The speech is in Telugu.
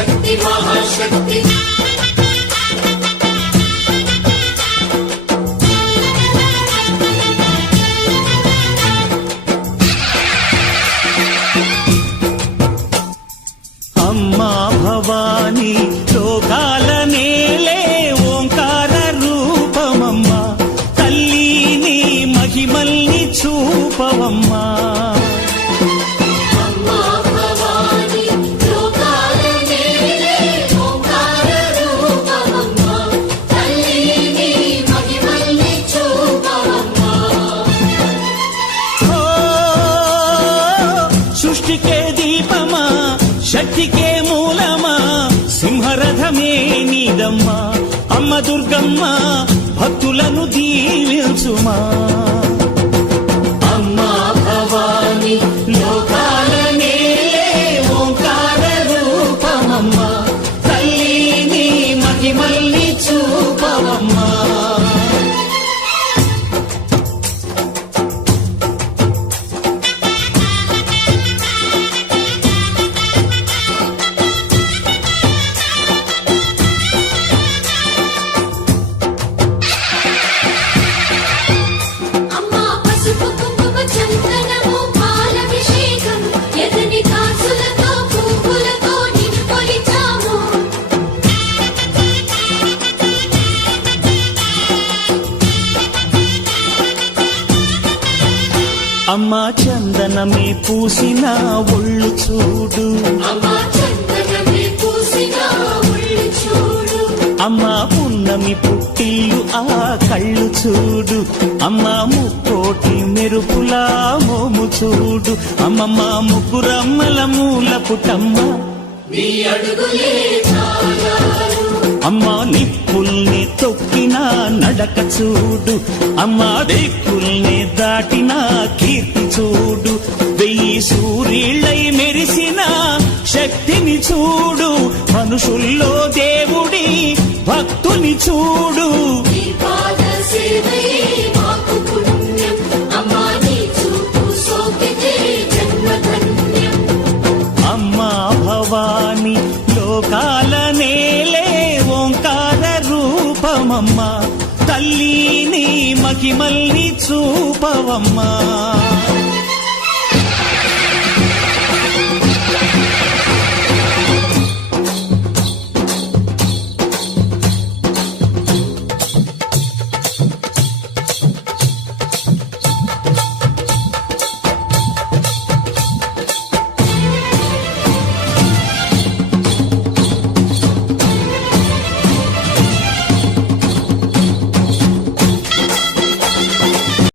శక్తి మహాశక్తి అమ్మా భవాని లోకాల నేలే ఓంకార రూపమమ్మా తల్లిని మహిమల్ని చూపవమ్మా సృష్టికే దీపమా శక్తికే మూలమా సింహరథమే నీదమ్మా అమ్మ దుర్గమ్మ భక్తులను దీవించుమా అమ్మా భవాని లోకాల నేలే ఓంకార రూపమమ్మా తల్లిని మహిమల్ని చూపవమ్మా అమ్మా చందనమే పూసిన ఒళ్ళు చూడు అమ్మా పున్నమి పుట్టిల్లు ఆ కళ్ళు చూడు అమ్మా ముక్కోటి మెరుపులా మోము చూడు అమ్మమ్మ ముగ్గురమ్మల మూల పుటమ్మ అమ్మా నిప్పుల్ని తొక్కిన నడక చూడు అమ్మా దిక్కుల్ని దాటిన కీర్తి చూడు 1000 సూర్యుళ్ళై మెరిసిన శక్తిని చూడు మనుషుల్లో దేవుడి భక్తుని చూడు అమ్మా భవాని లోకాల నేలే ఓంకార రూపమమ్మా తల్లిని మహిమల్ని చూపవమ్మా